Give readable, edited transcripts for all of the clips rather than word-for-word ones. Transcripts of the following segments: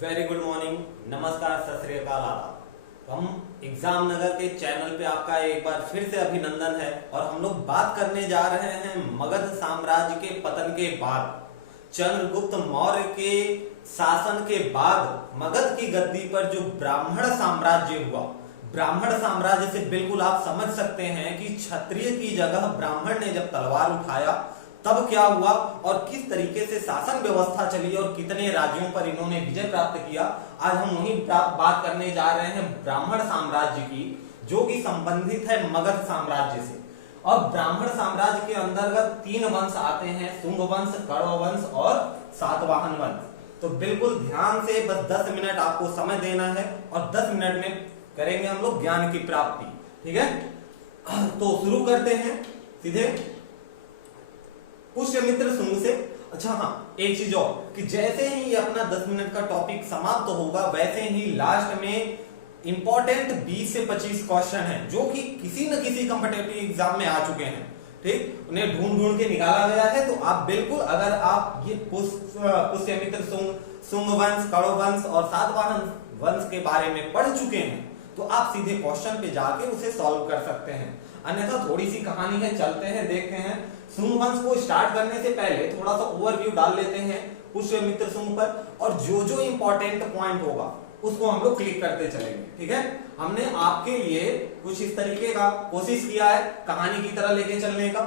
Very good morning, नमस्कार, सत श्री अकाल आदाब। तो हम एग्जाम नगर के चैनल पे आपका एक बार फिर से अभिनंदन है और हम लोग बात करने जा रहे हैं मगध साम्राज्य के पतन के बाद, चंद्रगुप्त मौर्य के शासन के बाद मगध की गद्दी पर जो ब्राह्मण साम्राज्य हुआ। ब्राह्मण साम्राज्य से बिल्कुल आप समझ सकते हैं कि क्षत्रिय की जगह ब्राह्मण ने जब तलवार उठाया तब क्या हुआ और किस तरीके से शासन व्यवस्था चली और कितने राज्यों पर इन्होंने विजय प्राप्त किया। आज हम वही बात करने जा रहे हैं ब्राह्मण साम्राज्य की, जो कि संबंधित है मगध साम्राज्य से। और ब्राह्मण साम्राज्य के अंतर्गत 3 वंश आते हैं, शुंग वंश, कण्व वंश और सातवाहन वंश। तो बिल्कुल ध्यान से बस 10 मिनट आपको समय देना है और 10 मिनट में करेंगे हम लोग ज्ञान की प्राप्ति। ठीक है, तो शुरू करते हैं सीधे पुष्यमित्र शुंग से। अच्छा हाँ, एक चीज और कि जैसे ही अपना 10 मिनट का टॉपिक समाप्त होगा वैसे ही लास्ट में इंपॉर्टेंट 20 से 25 क्वेश्चन हैं जो कि किसी न किसी कॉम्पिटिटिव एग्जाम में आ चुके हैं। ठीक, उन्हें ढूंढ के निकाला गया है। तो आप बिल्कुल, अगर आप ये पुष्यमित्र शुंग वंश, कण्व वंश और सातवाहन वंश के बारे में पढ़ चुके हैं तो आप सीधे क्वेश्चन पे जाके उसे सॉल्व कर सकते हैं। अन्यथा थोड़ी सी कहानी है, चलते हैं, देखते हैं। शुंग वंश को स्टार्ट करने से पहले थोड़ा सा ओवरव्यू डाल लेते हैं पुष्यमित्र शुंग पर, और जो जो इंपॉर्टेंट पॉइंट होगा उसको हम लोग क्लिक करते चलेंगे। ठीक है, हमने आपके लिए कुछ इस तरीके का कोशिश किया है कहानी की तरह लेके चलने का,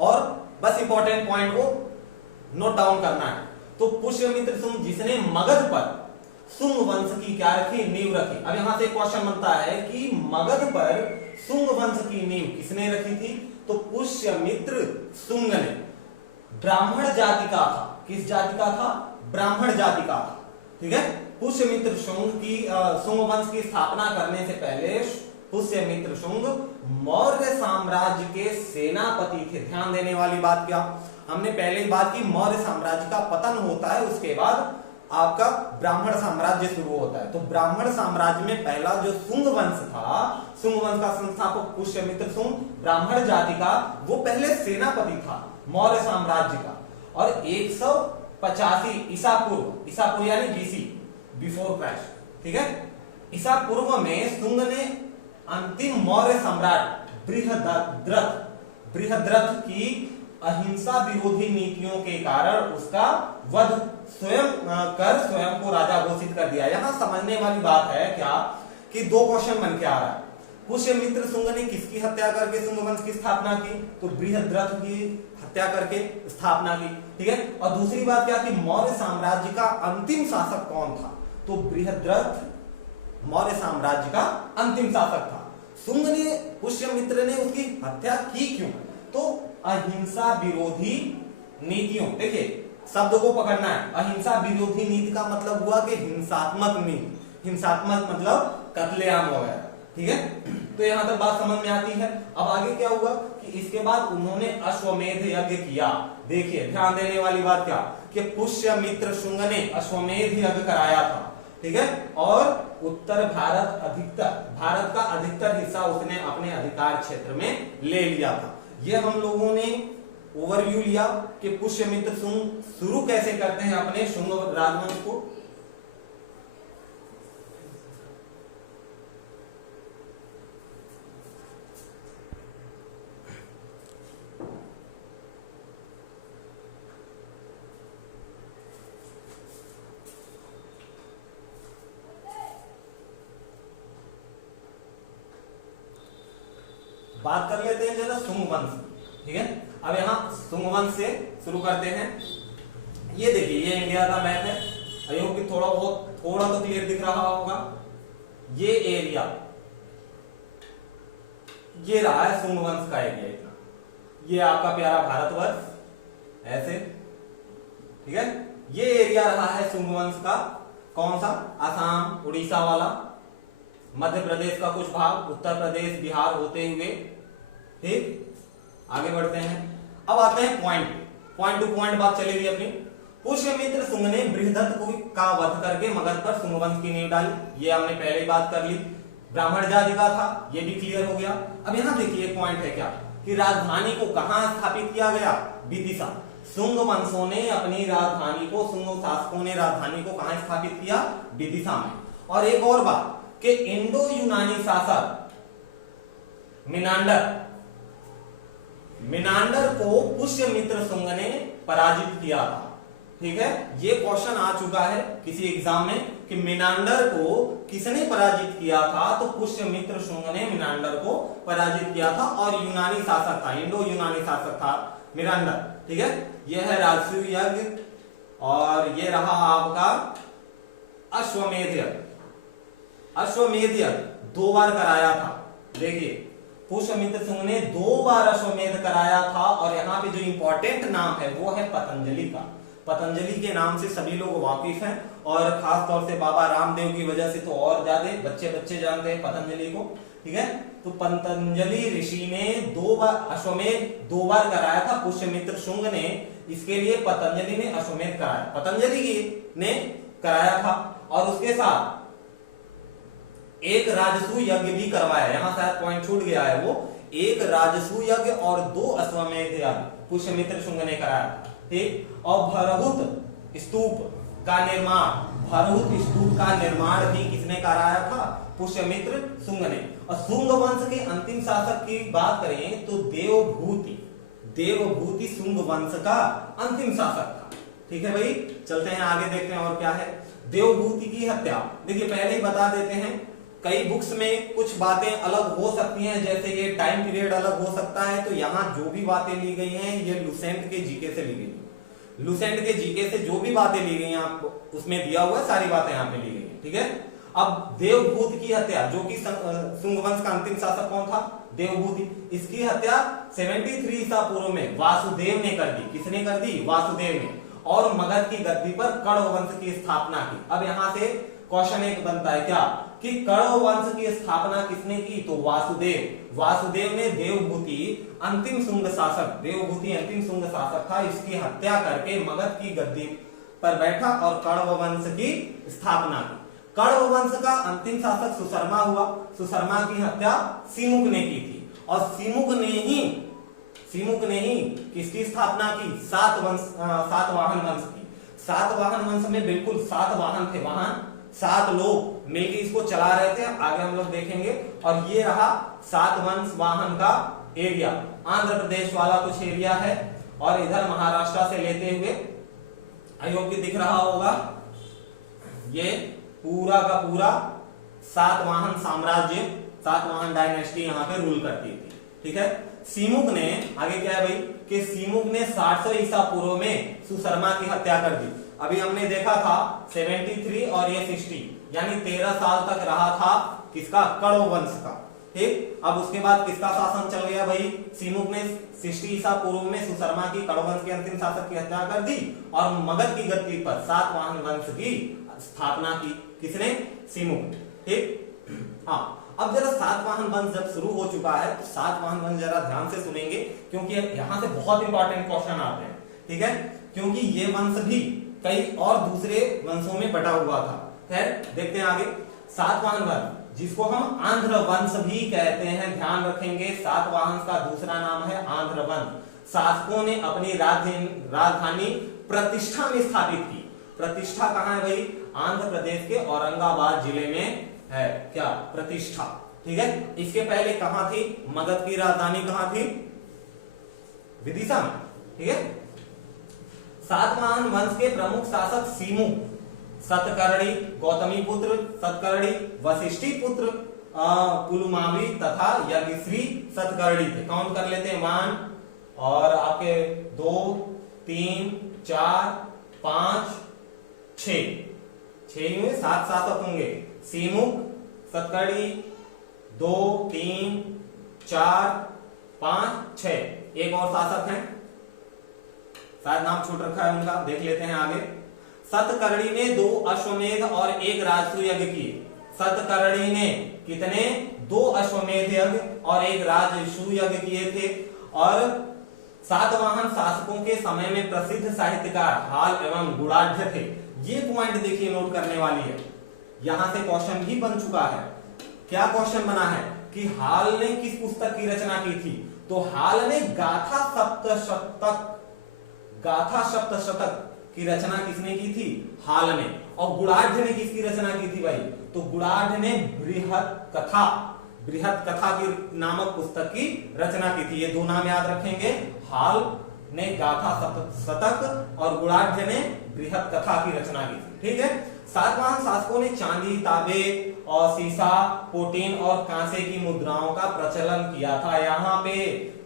और बस इंपॉर्टेंट पॉइंट को नोट डाउन करना है। तो पुष्यमित्र शुंग जिसने मगध पर शुंग वंश की क्या रखी, नींव रखी। अब यहां से क्वेश्चन बनता है कि मगध पर शुंग वंश की नींव किसने रखी थी? तो पुष्यमित्र शुंग ने। ब्राह्मण जाति का था। किस जाति का था? ब्राह्मण जाति का था। ठीक है, पुष्यमित्र शुंग वंश की स्थापना करने से पहले पुष्यमित्र शुंग मौर्य साम्राज्य के सेनापति थे। ध्यान देने वाली बात क्या, हमने पहले ही बात की, मौर्य साम्राज्य का पतन होता है, उसके बाद आपका ब्राह्मण साम्राज्य शुरू होता है। तो ब्राह्मण साम्राज्य में पहला जो शुंग वंश था, शुंग वंश का संस्थापक पुष्यमित्र शुंग, ब्राह्मण जाति का, वो पहले सेनापति था मौर्य साम्राज्य का। और 185 ईसा पूर्व यानी बीसी, बिफोर क्राइस्ट, ठीक है, ईसा पूर्व में शुंग ने अंतिम मौर्य सम्राट बृहद्रथ की अहिंसा विरोधी नीतियों के कारण उसका वध स्वयं को राजा घोषित कर दिया। यहां समझने वाली बात है क्या कि 2 क्वेश्चन बन के आ रहा है। पुष्यमित्र शुंग ने किसकी हत्या करके शुंग वंश की स्थापना की? तो बृहद्रथ की हत्या करके स्थापना की। ठीक है, और दूसरी बात क्या कि मौर्य साम्राज्य का अंतिम शासक कौन था? तो बृहद्रथ मौर्य साम्राज्य का अंतिम शासक था। शुंग ने, पुष्यमित्र ने उसकी हत्या की क्यों? तो अहिंसा विरोधी नीतियों, देखिए शब्द को पकड़ना है। अहिंसा विरोधी नीति का मतलब हुआ कि हिंसात्मक नीति। हिंसात्मक मतलब कत्लेआम वगैरह। ठीक है, तो यहां तक बात समझ में आती है। अब आगे क्या हुआ कि इसके बाद उन्होंने अश्वमेध यज्ञ किया। देखिए ध्यान देने वाली बात क्या कि पुष्यमित्र शुंग ने अश्वमेध यज्ञ कराया था। ठीक है, और उत्तर भारत का अधिकतर हिस्सा उसने अपने अधिकार क्षेत्र में ले लिया था। यह हम लोगों ने ओवरव्यू लिया कि पुष्यमित्र शुंग शुरू कैसे करते हैं अपने शुंग राजवंश को। बात कर लेते हैं जरा शुंग वंश। ठीक है, अब यहां शुंग वंश से शुरू करते हैं। ये देखिए, ये इंडिया का मैप है। आई होप कि थोड़ा तो क्लियर दिख रहा होगा। ये एरिया, ये रहा है शुंग वंश का एरिया इतना। ये आपका प्यारा भारतवर्ष ऐसे। ठीक है, ये एरिया रहा है शुंग वंश का। कौन सा? आसाम, उड़ीसा वाला, मध्य प्रदेश का कुछ भाग, उत्तर प्रदेश, बिहार होते हुए। ठीक, आगे बढ़ते हैं। अब आते हैं पॉइंट टू पॉइंट बात चलेगी अपनी। पुष्यमित्र शुंग ने बृहद्रथ का वध करके मगध पर शुंग वंश की नींव डाली। ये हमने पहले ही बात कर ली। ब्राह्मण जाति का था, ये भी क्लियर हो गया। अब यहां देखिए एक पॉइंट है क्या कि राजधानी को कहां स्थापित किया गया? विदिशा। शुंग वंशों ने अपनी राजधानी को, शुंग शासकों ने राजधानी को कहां स्थापित किया? विदिशा में। और एक और बात कि इंडो यूनानी शासक मिनांडर को पुष्यमित्र शुंग ने पराजित किया था। ठीक है, ये क्वेश्चन आ चुका है किसी एग्जाम में कि मिनांडर को किसने पराजित किया था? तो पुष्यमित्र शुंग ने मिनांडर को पराजित किया था और यूनानी शासक था, इंडो यूनानी शासक था मिनांडर। ठीक है, यह है राजसूय यज्ञ और ये रहा आपका अश्वमेध यज्ञ। अश्वमेध यज्ञ 2 बार कराया था। देखिए, पुष्यमित्र शुंग ने 2 बार अश्वमेध कराया था और यहाँ पे जो इंपॉर्टेंट नाम है वो है पतंजलि का। पतंजलि के नाम से सभी लोग वाकिफ हैं और खास तौर से बाबा रामदेव की वजह से तो और ज्यादा बच्चे जानते हैं पतंजलि को। ठीक है, तो पतंजलि ऋषि ने 2 बार अश्वमेध 2 बार कराया था पुष्यमित्र शुंग ने, इसके लिए पतंजलि ने अश्वमेध कराया, पतंजलि ने कराया था। और उसके साथ एक राजसूय यज्ञ भी करवाया, यहां शायद पॉइंट छूट गया है, वो एक राजसूय यज्ञ और 2 अश्वमेध यज्ञ पुष्यमित्र शुंग ने कराया था। ठीक, और भरहुत स्तूप का निर्माण भी किसने कराया था? पुष्यमित्र शुंग ने। और शुंग वंश के अंतिम शासक की बात करें तो देवभूति शुंग वंश का अंतिम शासक था। ठीक है भाई, चलते हैं आगे, देखते हैं और क्या है। देवभूति की हत्या, देखिए पहले ही बता देते हैं, कई बुक्स में कुछ बातें अलग हो सकती हैं, जैसे ये टाइम पीरियड अलग हो सकता है, तो यहाँ जो भी बातें ली गई हैं ये लुसेंट के जीके से ली गई। लुसेंट के जीके से जो भी बातें ली गई हैं आपको उसमें दिया हुआ है, सारी बातें यहाँ पे ली गई हैं। ठीक है, अब देवभूति की हत्या, जो कि शुंग वंश का अंतिम शासक कौन था? देवभूति। इसकी हत्या 73 ईसा पूर्व में वासुदेव ने कर दी। किसने कर दी? वासुदेव ने। और मगध की गद्दी पर कण्व वंश की स्थापना की। अब यहाँ से क्वेश्चन एक बनता है क्या कि कण्व वंश की स्थापना किसने की? तो वासुदेव ने देवभूति अंतिम शुंग शासक था, इसकी हत्या करके मगध की गद्दी पर बैठा और कण्व वंश की स्थापना की। कण्व वंश का अंतिम शासक सुशर्मा हुआ। सुशर्मा की हत्या सिमुक ने की थी और सिमुक ने ही किसकी स्थापना की? सातवाहन वंश की। सातवाहन वंश में बिल्कुल 7 वाहन थे, वहां 7 लोग मिलकर इसको चला रहे थे, आगे हम लोग देखेंगे। और ये रहा 7 वंश वाहन का एरिया। आंध्र प्रदेश वाला कुछ एरिया है और इधर महाराष्ट्र से लेते हुए अयोग्य दिख रहा होगा, ये पूरा का पूरा सातवाहन साम्राज्य, सातवाहन डायनेस्टी यहाँ पे रूल करती थी। ठीक है, सिमुक ने आगे क्या है भाई कि सिमुक ने 700 ईसा पूर्व में सुशर्मा की हत्या कर दी। अभी हमने देखा था 73 और ये 60, यानी 13 साल तक रहा था किसका? कण्व वंश का। ठीक, अब उसके बाद किसका शासन चल गया भाई? सिमुक ने 60 ईसा पूर्व में सुशर्मा की, कण्व वंश के अंतिम शासक की हत्या कर दी और मगध की गद्दी पर सातवाहन वंश की स्थापना की। किसने? सिमुक। ठीक, हाँ, अब जरा सातवाहन वंश जब शुरू हो चुका है तो सातवाहन वंश जरा ध्यान से सुनेंगे क्योंकि यहां से बहुत इंपॉर्टेंट क्वेश्चन आते हैं। ठीक है, क्योंकि ये वंश भी कई और दूसरे वंशों में बटा हुआ था। खैर, देखते हैं आगे। सातवाहन वंश जिसको हम आंध्र वंश भी कहते हैं, ध्यान रखेंगे, सातवाहन का दूसरा नाम है आंध्र वंश। शासकों ने अपनी राजधानी प्रतिष्ठा में स्थापित की। प्रतिष्ठा कहां है भाई? आंध्र प्रदेश के औरंगाबाद जिले में है क्या? प्रतिष्ठा। ठीक है, इसके पहले कहां थी? मगध की राजधानी कहां थी? विदिशा में। ठीक है, सातवाहन वंश के प्रमुख शासक सीमू, सतकर्णी, गौतमी पुत्र सतकर्णी, वशिष्ठी पुत्र पुलुमावी तथा यज्ञश्री सतकर्णी थे। काउंट कर लेते हैं 1 और आपके 2 3 4 5 6 में 7 शासक होंगे। सीमुक, सतकर्णी, 2 3 4 5 6, एक और शासक हैं, शायद नाम छूट रखा है उनका, देख लेते हैं आगे। सतकर्णी ने 2 अश्वमेध और 1 राजसूय यज्ञ किए। सतकर्णी ने कितने? 2 अश्वमेध यज्ञ और 1 राजसूय यज्ञ किए थे। और सातवाहन शासकों के समय में प्रसिद्ध साहित्यकार हाल एवं गुणाढ़ थे। ये पॉइंट देखिए, नोट करने वाली है, यहां से क्वेश्चन भी बन चुका है। क्या क्वेश्चन बना है कि हाल ने किस पुस्तक की रचना की थी? तो हाल ने गाथा सप्तशतक गाथा सप्तशतक की रचना किसने की थी? हाल ने। और गुणाढ़ ने किसकी रचना की थी भाई? तो गुणाढ़ ने बृहत कथा की नामक पुस्तक की रचना की थी। ये दो नाम याद रखेंगे, हाल ने गाथा शतक और गुणाढ़ ने बृहत कथा की रचना की थी। ठीक है। सातवाहन शासकों ने चांदी, तांबे और सीसा, पोटीन और कांसे की मुद्राओं का प्रचलन किया था। यहाँ पे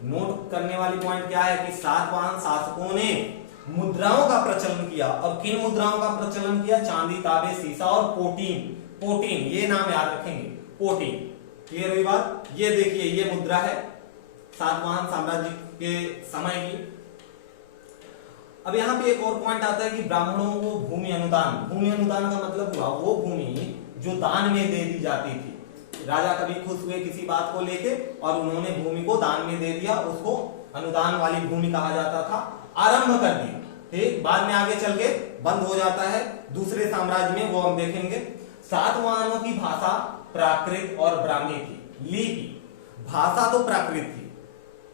नोट करने वाली पॉइंट क्या है कि सातवाहन शासकों ने मुद्राओं का प्रचलन किया। और किन मुद्राओं का प्रचलन किया? चांदी, तांबे, सीसा और पोटीन। पोटीन ये नाम याद रखेंगे, पोटीन। क्लियर हुई बात? ये देखिए, ये मुद्रा है सातवाहन साम्राज्य के समय की। अब यहाँ पे एक और पॉइंट आता है कि ब्राह्मणों को भूमि अनुदान। भूमि अनुदान का मतलब हुआ वो भूमि जो दान में दे दी जाती थी। राजा कभी खुश हुए किसी बात को लेके और उन्होंने भूमि को दान में दे दिया, उसको अनुदान वाली भूमि कहा जाता था। आरंभ कर दिया, ठीक, बाद में आगे चल के बंद हो जाता है दूसरे साम्राज्य में, वो हम देखेंगे। सातवाहनों की भाषा प्राकृत और ब्राह्मी थी। लिपि, भाषा तो प्राकृत थी,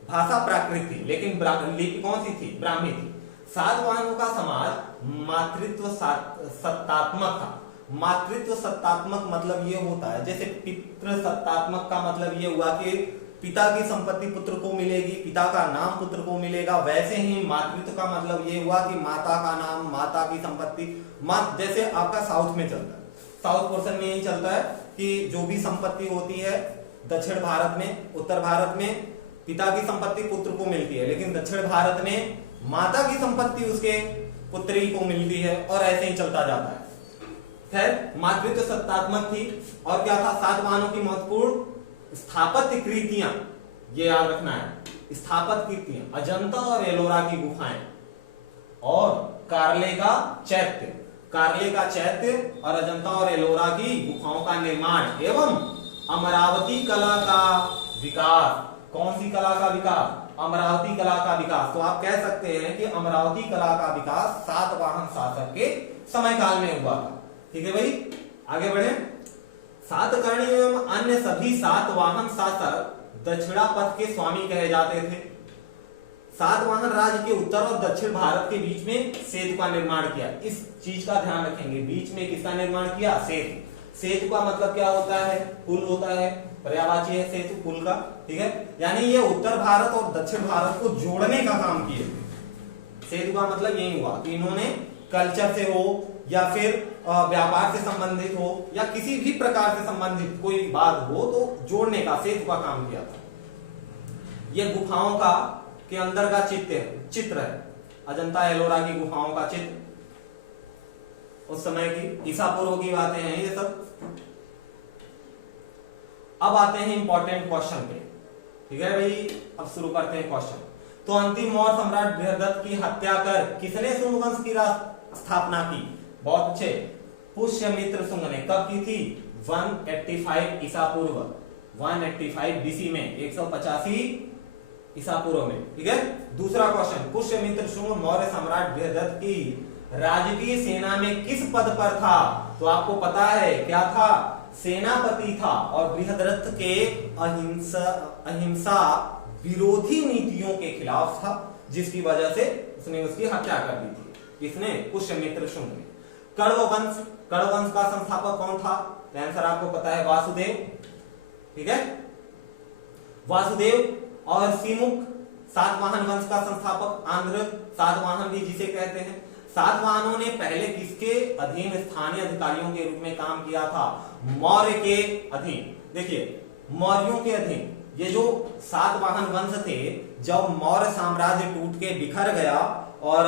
भाषा प्राकृत थी, लेकिन लिपि कौन सी थी? ब्राह्मी थी। सातवाहनों का समाज मातृत्व सत्तात्मक था। मातृत्व सत्तात्मक मतलब ये होता है, जैसे पितृ सत्तात्मक का मतलब ये हुआ कि पिता की संपत्ति पुत्र को मिलेगी, पिता का नाम पुत्र को मिलेगा। वैसे ही मातृत्व का मतलब ये हुआ कि माता का नाम, माता की संपत्ति, जैसे आपका साउथ में चलता है, साउथ पोर्शन में यही चलता है कि जो भी संपत्ति होती है दक्षिण भारत में, उत्तर भारत में पिता की संपत्ति पुत्र को मिलती है, लेकिन दक्षिण भारत में माता की संपत्ति उसके पुत्री को मिलती है, और ऐसे ही चलता जाता है। खैर, मातृत्व सत्तात्मक थी। और क्या था? सातवाहनों की महत्वपूर्ण स्थापत्य कृतियां, ये याद रखना है, स्थापत्य कृतियां, अजंता और एलोरा की गुफाएं और कार्ले का चैत्य, कार्ले का चैत्य और अजंता और एलोरा की गुफाओं का निर्माण एवं अमरावती कला का विकास। कौन सी कला का विकास? अमरावती कला का विकास। तो आप कह सकते हैं कि अमरावती कला का विकास सातवाहन शासक के समय काल में हुआ था। ठीक है भाई, आगे बढ़े। सातकर्णी एवं अन्य सभी सातवाहन शासक दक्षिणापथ के स्वामी कहे जाते थे। सातवाहन राज्य के उत्तर और दक्षिण भारत के बीच में सेतु का निर्माण किया। इस चीज का ध्यान रखेंगे, बीच में किसका निर्माण किया? सेतु। सेतु का मतलब क्या होता है? पुल होता है, पर्यायवाची है सेतु, पुल का। ठीक है, यानी ये उत्तर भारत और दक्षिण भारत को जोड़ने का काम किए। सेतु का मतलब यही हुआ कि इन्होंने कल्चर से हो या फिर व्यापार से संबंधित हो या किसी भी प्रकार से संबंधित कोई बात हो तो जोड़ने का, सेतु का काम किया था। यह गुफाओं का के अंदर का चित्र है, अजंता एलोरा की गुफाओं का चित्र, उस समय की ईसा पूर्व की बातें हैं ये सब। अब आते हैं इंपॉर्टेंट क्वेश्चन पे। ठीक है भाई, अब शुरू करते हैं क्वेश्चन। तो अंतिम मौर्य सम्राट बृहदत्त की हत्या कर किसने शुंग वंश की स्थापना की? बहुत अच्छे, पुष्यमित्र शुंग ने। कब की थी? 185 ईसा पूर्व, 185 बीसी में, 185 ईसा पूर्व में। ठीक है, दूसरा क्वेश्चन, पुष्यमित्र शुंग मौर्य सम्राट बृहदत्त की राजकीय सेना में किस पद पर था? तो आपको पता है क्या था? सेनापति था। और बृहदत्त के अहिंसा विरोधी नीतियों के खिलाफ था, जिसकी वजह से उसने उसकी हत्या कर दी थी। किसने? पुष्यमित्र शुंग ने। कण्व वंश का संस्थापक कौन था? तो आंसर आपको पता है, वासुदेव। ठीक है, वासुदेव। और सीमुख सातवाहन वंश का संस्थापक, आंध्र सातवाहन भी जिसे कहते हैं। सातवाहनों ने पहले किसके अधीन स्थानीय अधिकारियों के रूप में काम किया था? मौर्य के अधीन। देखिए, मौर्यों के अधीन। ये जो सातवाहन वंश थे, जब मौर्य साम्राज्य टूट के बिखर गया और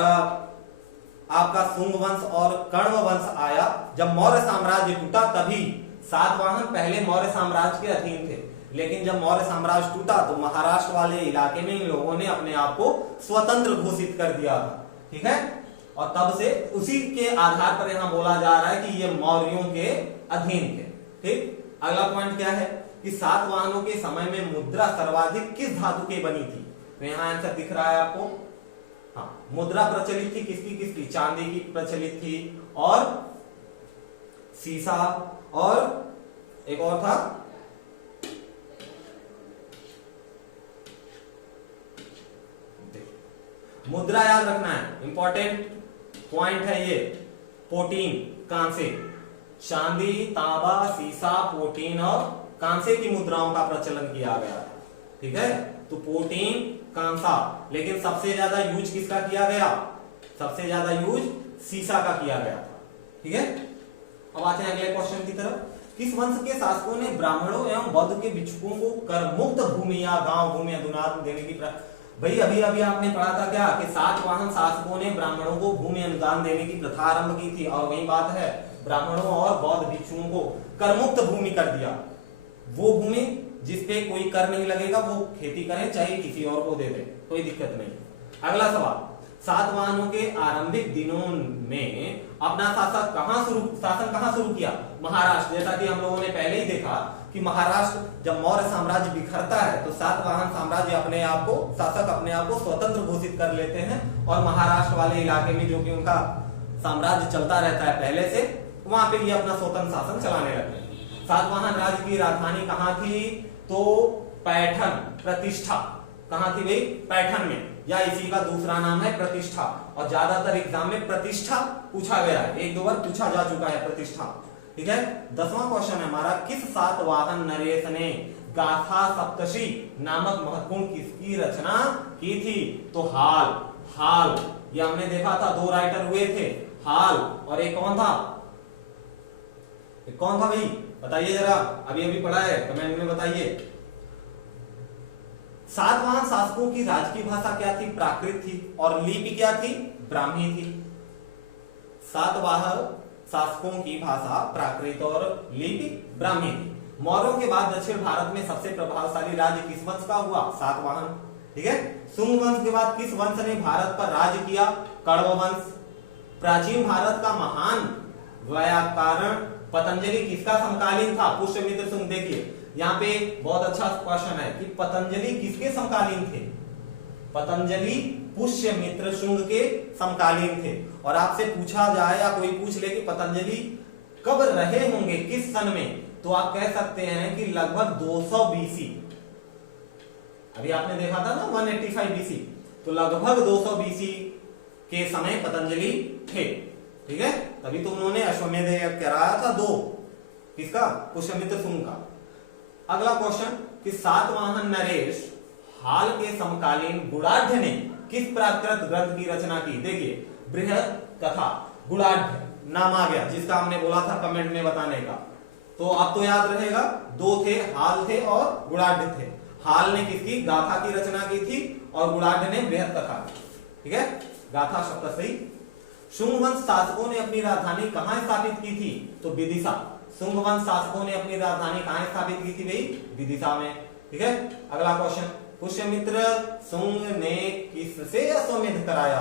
आपका शुंग वंश और कण्व वंश आया, जब मौर्य साम्राज्य टूटा तभी सातवाहन पहले मौर्य साम्राज्य के अधीन थे। लेकिन जब मौर्य साम्राज्य टूटा तो महाराष्ट्र वाले इलाके में इन लोगों ने अपने आप को स्वतंत्र घोषित कर दिया था। ठीक है, और तब से उसी के आधार पर यहां बोला जा रहा है कि ये मौर्यों के अधीन थे। ठीक, अगला पॉइंट क्या है कि सातवाहनों के समय में मुद्रा सर्वाधिक किस धातु की बनी थी? तो यहां आंसर दिख रहा है आपको। हाँ, मुद्रा प्रचलित थी किसकी? चांदी की प्रचलित थी, और सीसा, और एक और था मुद्रा याद रखना है, इंपॉर्टेंट पॉइंट है ये। पोटीन कांसे, चांदी, तांबा, सीसा, पोटीन और कांसे की मुद्राओं का प्रचलन किया गया था, ठीक है। तो पोटीन, कांसा, लेकिन सबसे ज्यादा यूज किसका किया गया? सबसे ज्यादा यूज सीसा का किया गया था, ठीक है। अब आते हैं अगले क्वेश्चन की तरफ। किस वंश के शासकों ने ब्राह्मणों एवं बौद्ध के भिक्षुकों को कर मुक्त भूमि या गांव भूमि अनुदान देने की भाई अभी अभी आपने पढ़ा था क्या कि सातवाहन शासकों ने ब्राह्मणों को भूमि अनुदान देने की प्रथा आरंभ की थी, और वही बात है, ब्राह्मणों और बौद्ध भिक्षुओं को कर मुक्त भूमि कर दिया। वो भूमि जिसपे कोई कर नहीं लगेगा, वो खेती करें चाहे किसी और को दे दे, कोई दिक्कत नहीं। अगला सवाल, सातवाहनों के आरंभिक दिनों में अपना शासन कहां शुरू किया? महाराष्ट्र। जैसा कि हम लोगों ने पहले ही देखा कि महाराष्ट्र जब मौर्य साम्राज्य बिखरता है तो सातवाहन साम्राज्य अपने आप को, शासक अपने आप को स्वतंत्र घोषित कर लेते हैं, और महाराष्ट्र वाले इलाके में जो कि उनका साम्राज्य चलता रहता है पहले से, वहां पे ये अपना स्वतंत्र शासन चलाने लगते हैं। सातवाहन राज्य की राजधानी कहां थी? तो पैठन, प्रतिष्ठा। कहां थी भाई? पैठन में, या इसी का दूसरा नाम है प्रतिष्ठा, और ज्यादातर एग्जाम में प्रतिष्ठा पूछा गया है, एक दो बार पूछा जा चुका है प्रतिष्ठा, ठीक है। 10वां क्वेश्चन है हमारा, किस सातवाहन नरेश ने गाथा सप्तशी नामक महत्वपूर्ण किसकी रचना की थी? तो हाल, ये हमने देखा था, दो राइटर हुए थे, हाल और एक कौन था? कौन था भाई? बताइए जरा, अभी पढ़ा है, कमेंट में बताइए। सातवाहन शासकों की राजकीय भाषा क्या थी? प्राकृत थी, और लिपि क्या थी? ब्राह्मी थी। सातवाहन शासकों की भाषा प्राकृत और लिपि ब्राह्मी थी। मौर्यों के बाद दक्षिण भारत में सबसे प्रभावशाली राज्य किस वंश का हुआ? सातवाहन, ठीक है। शुंग वंश के बाद किस वंश ने भारत पर राज किया? कण्व वंश। प्राचीन भारत का महान व्याकरण पतंजलि किसका समकालीन था? पुष्यमित्र शुंग। देखिए यहाँ पे बहुत अच्छा क्वेश्चन है कि पतंजलि किसके समकालीन थे? पतंजलि पुष्यमित्र शुंग के समकालीन थे। और आपसे पूछा जाए या कोई पूछ ले कि पतंजलि कब रहे होंगे, किस सन में, तो आप कह सकते हैं कि लगभग 200 बीसी। अभी आपने देखा था ना 185 बीसी, तो लगभग 200 बीसी के समय पतंजलि थे, ठीक है। तभी तो उन्होंने अश्वमेध यज्ञ कराया था, दो, किसका? पुष्यमित्र शुंग का। अगला क्वेश्चन कि सातवाहन नरेश हाल के समकालीन गुणाढ़ ने किस प्राकृत ग्रंथ की रचना की? देखिए बृहद कथा, गुणाढ़ नाम आ गया, जिसका हमने बोला था कमेंट में बताने का, तो आप तो याद रहेगा, दो थे, हाल थे और गुणाढ़ थे। हाल ने किसकी? गाथा की रचना की थी, और गुणाढ़ ने बृहद कथा, ठीक है। गाथा शब्द सही। शुंग वंश शासकों ने अपनी राजधानी कहां स्थापित की थी? तो विदिशा। शुंग वंश शासकों ने अपनी राजधानी कहां स्थापित की थी भाई? विदिशा में, ठीक है। अगला क्वेश्चन, पुष्यमित्र शुंग ने किससे अश्वमेध कराया?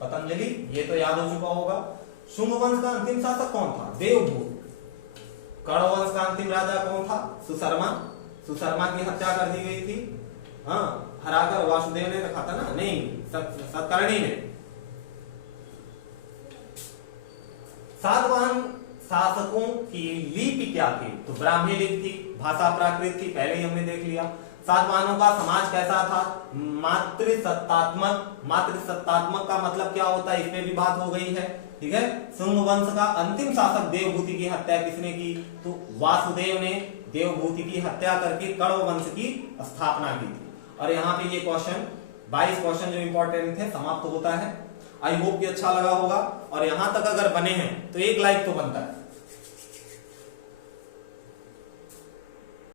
पतंजलि, ये तो याद हो चुका होगा। शुंग वंश का अंतिम शासक कौन था? देवभूत। कण्व वंश का अंतिम राजा कौन था? सुशर्मा। सुशर्मा की हत्या कर दी गई थी, हाँ, हराकर वासुदेव ने रखा था ना, नहीं, सतकर्णी ने। सातवाहन शासकों की लिपि क्या थी? तो ब्राह्मी लिपि थी, भाषा प्राकृत थी, पहले ही हमने देख लिया। सातवाहनों का समाज कैसा था? मातृसत्तात्मक। मातृसत्तात्मक का मतलब क्या होता है, इसमें भी बात हो गई है, ठीक है। शुंग वंश का अंतिम शासक देवभूति की हत्या किसने की? तो वासुदेव ने देवभूति की हत्या करके कण्व वंश की स्थापना की थी। और यहाँ पे ये क्वेश्चन 22 क्वेश्चन जो इंपॉर्टेंट थे समाप्त होता है। आई होप कि अच्छा लगा होगा, और यहां तक अगर बने हैं तो एक लाइक तो बनता है।